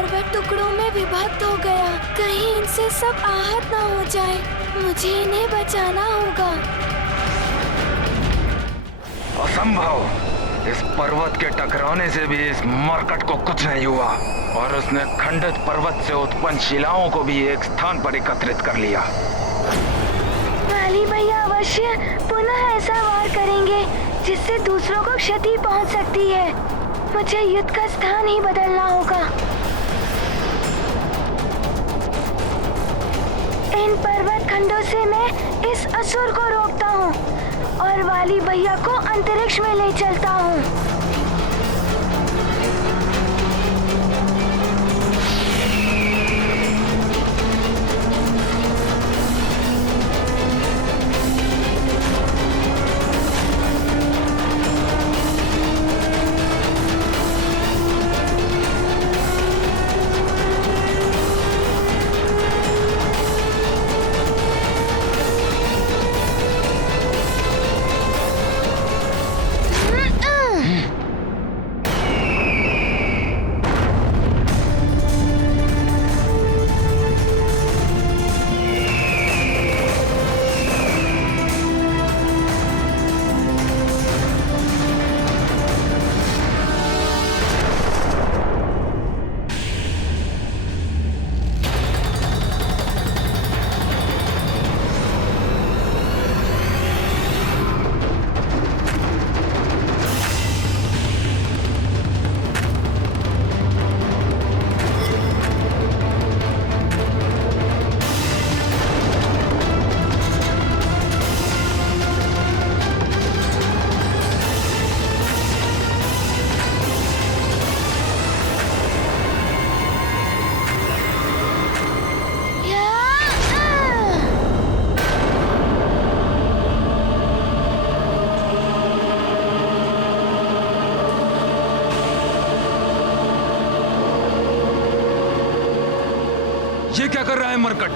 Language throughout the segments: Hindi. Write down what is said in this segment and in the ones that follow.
पर्वत टुकड़ों में विभक्त हो गया। कहीं इनसे सब आहत न हो जाए। मुझे इन्हें बचाना होगा। असंभव! इस पर्वत के टकराने से भी इस मरकट को कुछ नहीं हुआ और उसने खंडित पर्वत से उत्पन्न शिलाओं को भी एक स्थान पर एकत्रित कर लिया। वाली भैया अवश्य पुनः ऐसा वार करेंगे जिससे दूसरों को क्षति पहुंच सकती है। मुझे युद्ध का स्थान ही बदलना होगा। इन पर्वत खंडों से मैं इस असुर को रोकता हूँ और वाली भैया को अंतरिक्ष में ले चलता हूँ। ये क्या कर रहा है मरकट?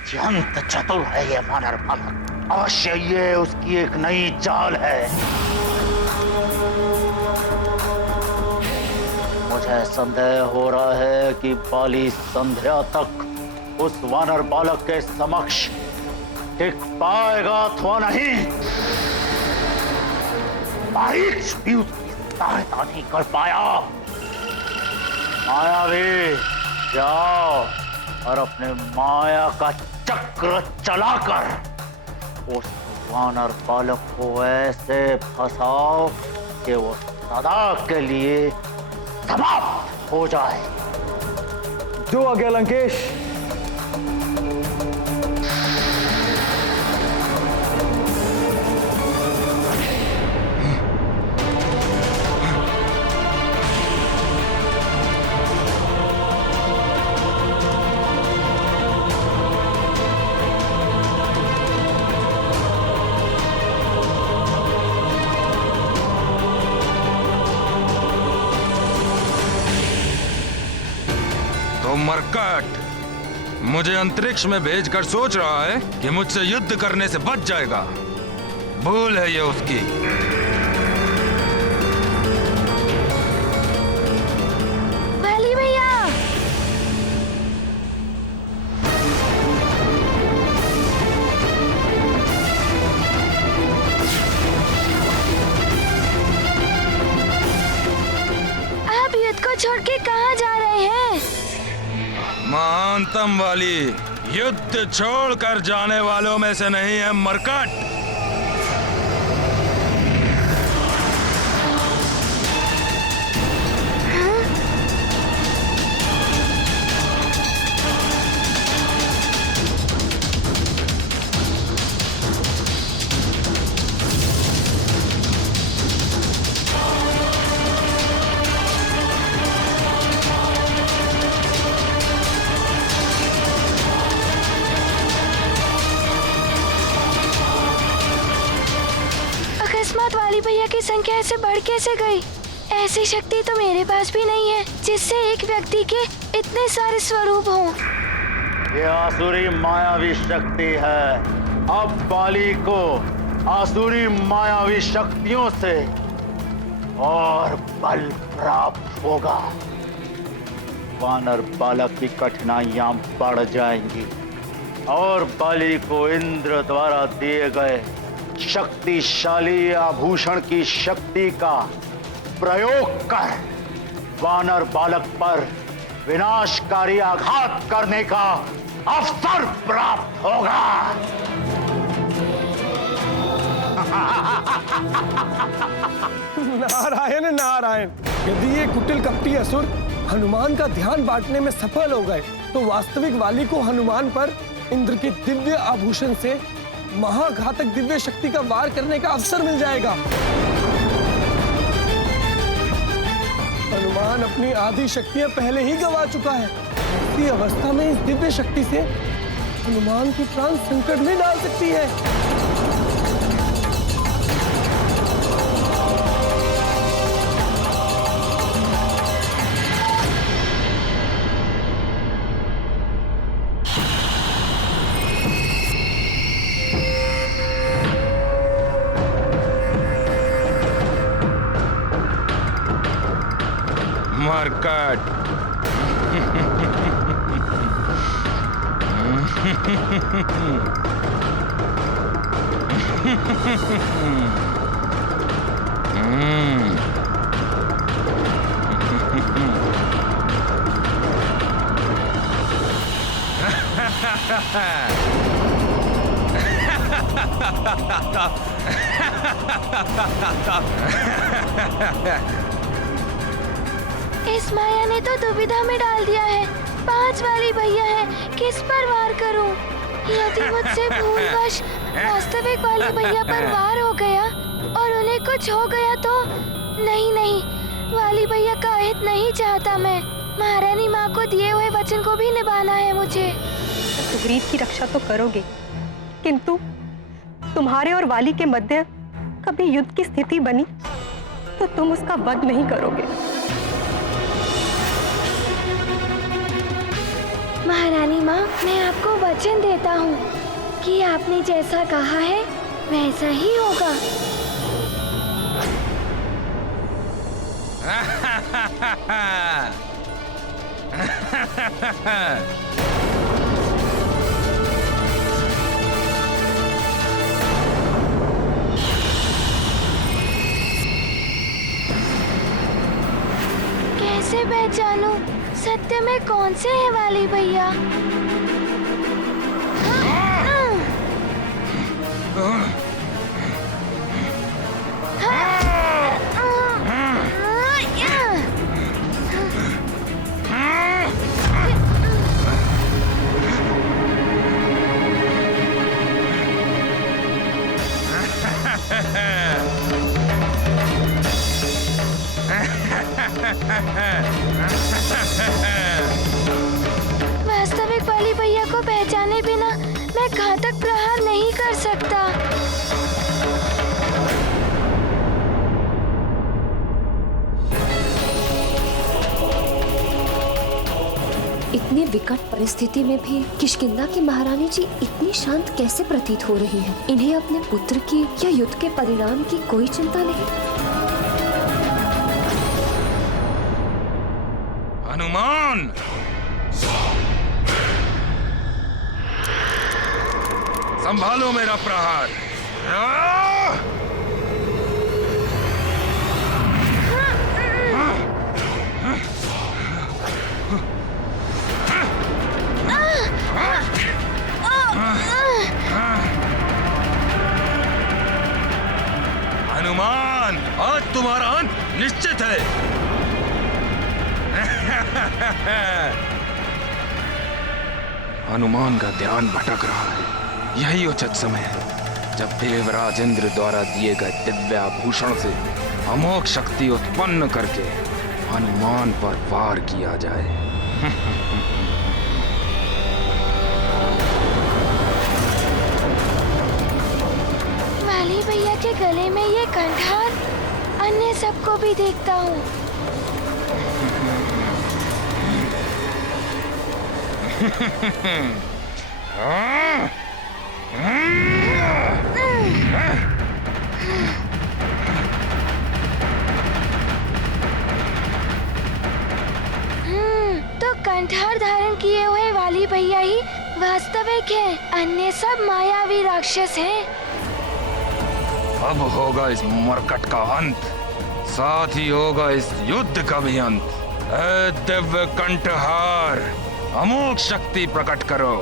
अत्यंत चतुर है ये वानर बालक। अवश्य ये उसकी एक नई चाल है। मुझे संदेह हो रहा है कि बाली संध्या तक उस वानर बालक के समक्ष टिक पाएगा अथवा नहीं। मारीच भी उसकी सहायता नहीं कर पाया। मायावी, जाओ और अपने माया का चक्र चलाकर उस वानर बालक को ऐसे फंसाओ कि वो सदा के लिए समाप्त हो जाए। जो आज्ञा लंकेश। तो मरकट मुझे अंतरिक्ष में भेजकर सोच रहा है कि मुझसे युद्ध करने से बच जाएगा। भूल है ये उसकी। वाली भैया, आप युद्ध को छोड़ के कहाँ जा रहे हैं? महानतम वाली युद्ध छोड़कर जाने वालों में से नहीं है मरकट। वाली भैया की संख्या ऐसे बढ़ कैसे गई? ऐसी शक्ति तो मेरे पास भी नहीं है जिससे एक व्यक्ति के इतने सारे स्वरूप हों। ये आसुरी मायावी शक्ति है। अब बाली को आसुरी मायावी शक्तियों से और बल प्राप्त होगा। वानर बालक की कठिनाइयां बढ़ जाएंगी और बाली को इंद्र द्वारा दिए गए शक्तिशाली आभूषण की शक्ति का प्रयोग कर वानर बालक पर विनाशकारी आघात करने का अवसर प्राप्त होगा। नारायण नारायण, यदि ये कुटिल कपटी असुर हनुमान का ध्यान बांटने में सफल हो गए तो वास्तविक वाली को हनुमान पर इंद्र के दिव्य आभूषण से महाघातक दिव्य शक्ति का वार करने का अवसर मिल जाएगा। हनुमान अपनी आधी शक्तियां पहले ही गंवा चुका है। ऐसी अवस्था में इस दिव्य शक्ति से हनुमान की प्राण संकट में डाल सकती है। मरकट इस माया ने तो दुविधा में डाल दिया है। 5 वाली भैया है, किस पर वार करूं? यदि मुझसे भूलवश वास्तविक वाली भैया पर वार हो गया और उन्हें कुछ हो गया तो नहीं, वाली भैया का हित नहीं चाहता मैं। महारानी माँ को दिए हुए वचन को भी निभाना है मुझे। सुग्रीव की रक्षा तो करोगे, किंतु तुम्हारे और वाली के मध्य कभी युद्ध की स्थिति बनी तो तुम उसका वध नहीं करोगे। महारानी माँ, मैं आपको वचन देता हूँ कि आपने जैसा कहा है वैसा ही होगा। कैसे पहचानूं सत्य में कौन से है वाली भैया? वास्तविक वाली भैया को पहचाने बिना मैं घातक प्रहार नहीं कर सकता। इतनी विकट परिस्थिति में भी किष्किंधा की महारानी जी इतनी शांत कैसे प्रतीत हो रही हैं? इन्हें अपने पुत्र की या युद्ध के परिणाम की कोई चिंता नहीं। हनुमान, संभालो मेरा प्रहार। हनुमान, आज तुम्हारा अंत निश्चित है। हनुमान का ध्यान भटक रहा है। यही उचित समय है जब देवराज इंद्र द्वारा दिए गए दिव्य आभूषण से अमोघ शक्ति उत्पन्न करके हनुमान पर वार किया जाए। वाली भैया के गले में ये कंठार अन्य सबको भी देखता हूँ। तो कंठहार धारण किए हुए वाली भैया ही वास्तविक हैं, अन्य सब मायावी राक्षस हैं। अब होगा इस मरकट का अंत, साथ ही होगा इस युद्ध का भी अंत। ऐ दिव्य कंठहार, अमोघ शक्ति प्रकट करो।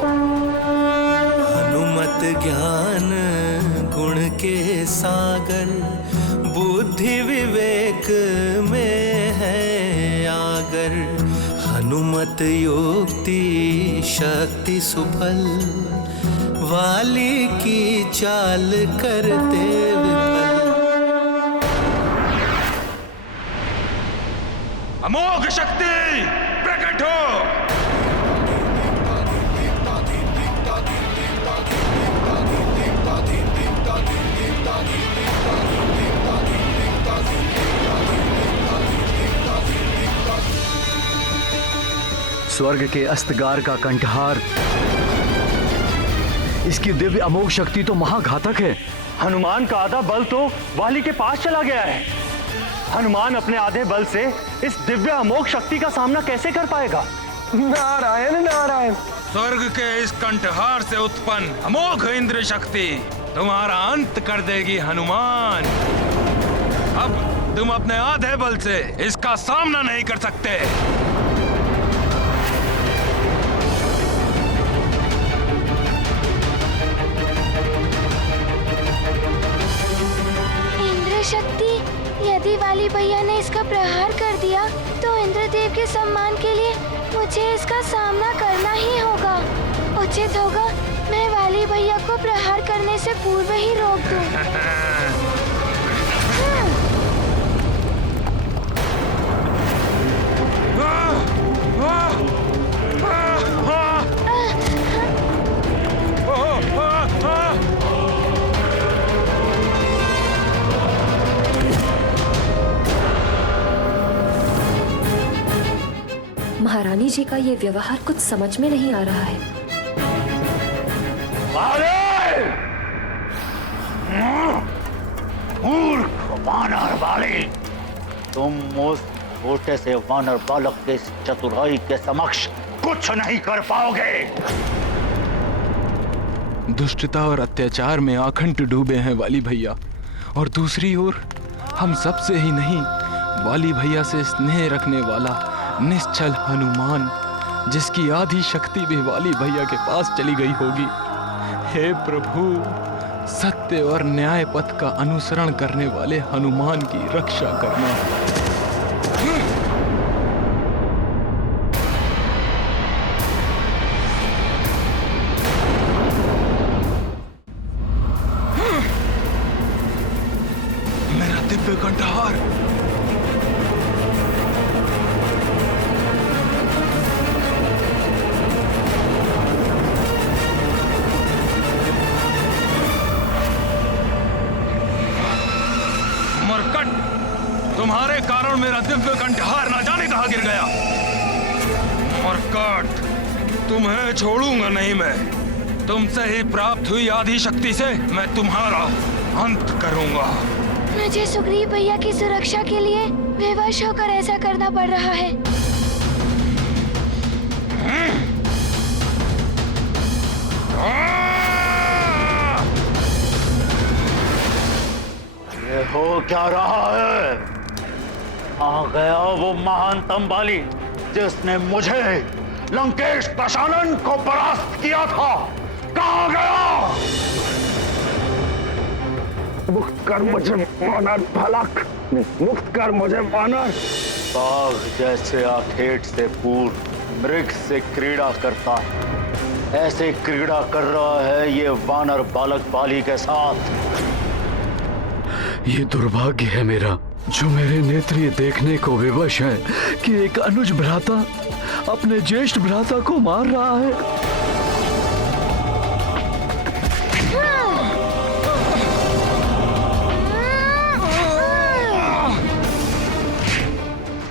हनुमत ज्ञान गुण के सागर, बुद्धि विवेक में है आगर। हनुमत युक्ति शक्ति सुफल, वाली की चाल करते विफल। अमोघ शक्ति प्रकट हो। स्वर्ग के अस्तगार का कंठहार, इसकी दिव्य अमोघ शक्ति तो महाघातक है। हनुमान का आधा बल तो वाली के पास चला गया है। हनुमान अपने आधे बल से इस दिव्य अमोघ शक्ति का सामना कैसे कर पाएगा? नारायण नारायण। स्वर्ग के इस कंठहार से उत्पन्न अमोघ इंद्र शक्ति तुम्हारा अंत कर देगी हनुमान। अब तुम अपने आधे बल से इसका सामना नहीं कर सकते। इंद्र शक्ति, यदि वाली भैया ने इसका प्रहार कर दिया तो इंद्रदेव के सम्मान के लिए मुझे इसका सामना करना ही होगा। उचित होगा मैं वाली भैया को प्रहार करने से पूर्व ही रोक दूं। महारानी जी का ये व्यवहार कुछ समझ में नहीं आ रहा है। मूर्ख वानर वाली, तुम उस छोटे से वानर बालक के इस चतुराई के समक्ष कुछ नहीं कर पाओगे। दुष्टता और अत्याचार में आखंड डूबे हैं वाली भैया, और दूसरी ओर हम सबसे ही नहीं, वाली भैया से स्नेह रखने वाला निश्चल हनुमान, जिसकी आधी शक्ति भी वाली भैया के पास चली गई होगी। हे प्रभु, सत्य और न्याय पथ का अनुसरण करने वाले हनुमान की रक्षा करना। मेरा दिव्य कंठहार, तुम्हारे कारण मेरा दिव्य कंठहार न जाने कहां गिर गया। मरकट, तुम्हें छोड़ूंगा नहीं मैं। तुमसे ही प्राप्त हुई आधी शक्ति से मैं तुम्हारा अंत करूंगा। मुझे सुग्रीव भैया की सुरक्षा के लिए विवश होकर ऐसा करना पड़ रहा है। ये हो क्या रहा है? आ गया वो महानतम बाली जिसने मुझे लंकेश दशानन को परास्त किया था। कहाँ गया? मुक्त कर मुझे वानर बालक, मुक्त कर मुझे वानर। बाघ जैसे आखेट से पूर्व मृग से क्रीड़ा करता है, ऐसे क्रीड़ा कर रहा है ये वानर बालक बाली के साथ। ये दुर्भाग्य है मेरा, जो मेरे नेत्र ये देखने को विवश है कि एक अनुज भ्राता अपने ज्येष्ठ भ्राता को मार रहा है।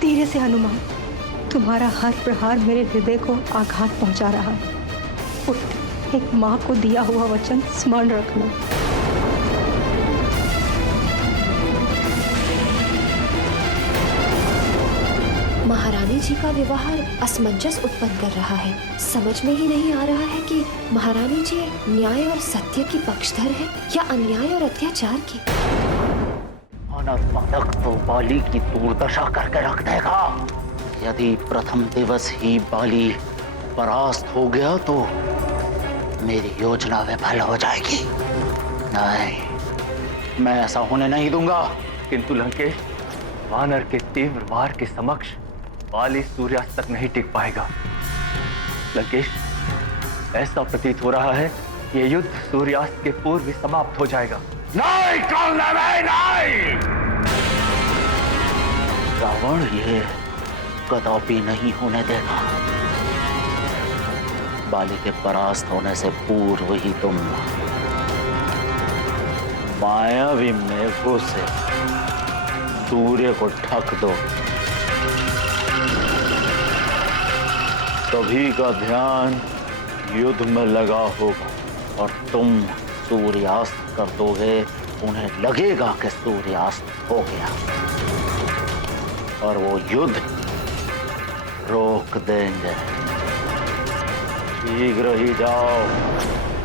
धीरे से हनुमान, तुम्हारा हर प्रहार मेरे हृदय को आघात पहुंचा रहा है। उठ, एक माँ को दिया हुआ वचन स्मरण रखना। महारानी जी का व्यवहार असमंजस उत्पन्न कर रहा है। समझ में ही नहीं आ रहा है कि महारानी जी न्याय और सत्य की पक्षधर है या अन्याय और अत्याचार की। अनर्पणक तो बाली की दुर्दशा करके रख देगा। यदि प्रथम दिवस ही बाली परास्त हो गया तो मेरी योजना विफल हो जाएगी। नहीं, मैं ऐसा होने नहीं दूंगा। किंतु लंकेश, वानर के तीव्र वार के समक्ष बाली सूर्यास्त तक नहीं टिक पाएगा। लंकेश, ऐसा प्रतीत हो रहा है कि ये युद्ध सूर्यास्त के पूर्व ही समाप्त हो जाएगा। नहीं नहीं, रावण ये कदापि नहीं होने देगा। बाली के परास्त होने से पूर्व ही तुम मायावी मेघों से सूर्य को ढक दो। सभी का ध्यान युद्ध में लगा होगा और तुम सूर्यास्त कर दोगे। उन्हें लगेगा कि सूर्यास्त हो गया और वो युद्ध रोक देंगे। शीघ्र ही जाओ,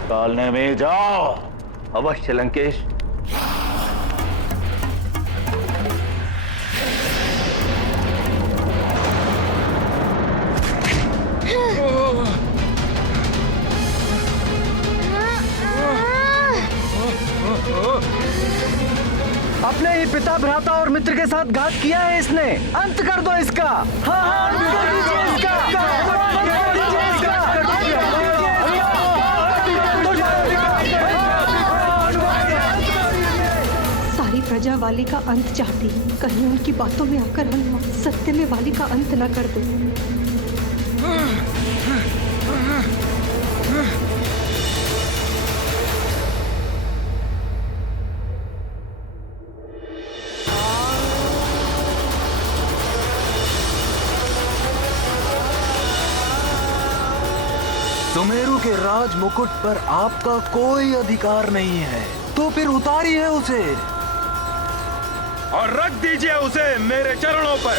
कालने में जाओ। अवश्य लंकेश। अपने ही पिता, भ्राता और मित्र के साथ घात किया है इसने। अंत कर दो इसका। हाँ, अंत कर दीजिए इसका। सारी प्रजा वाली का अंत चाहती, कहीं उनकी बातों में आकर हनुमान सत्य में वाली का अंत न कर दे। सुमेरु के राज मुकुट पर आपका कोई अधिकार नहीं है, तो फिर उतारिए उसे और रख दीजिए उसे मेरे चरणों पर।